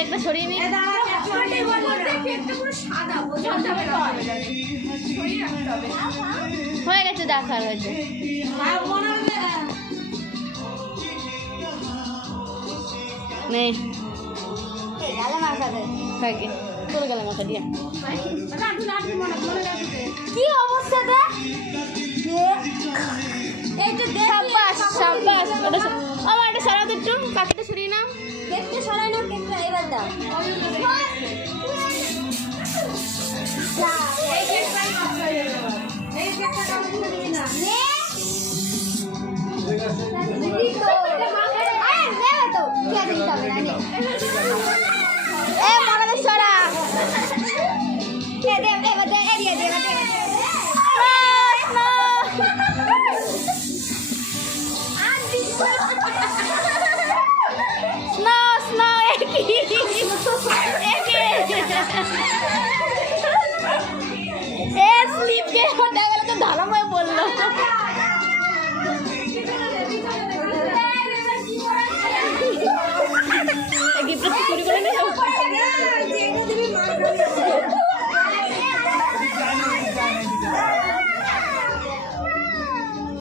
কেকটা সরিয়ে নি। হয়ে গেছে, দেখার হয়েছে। নে থাকে চলে গেলাম মাথা দিয়ে। কি অবস্থা দেখ, এই তো সাব্বাস সাব্বাস। আমার একটা সরাতে একটু, পাখিটা সরিয়ে নাও। কেকটা সরাই নাও, কেকটা এবার দাও। এ মগালে সরা, এ দে এবার দে, এরিয়া দে, এবার দে।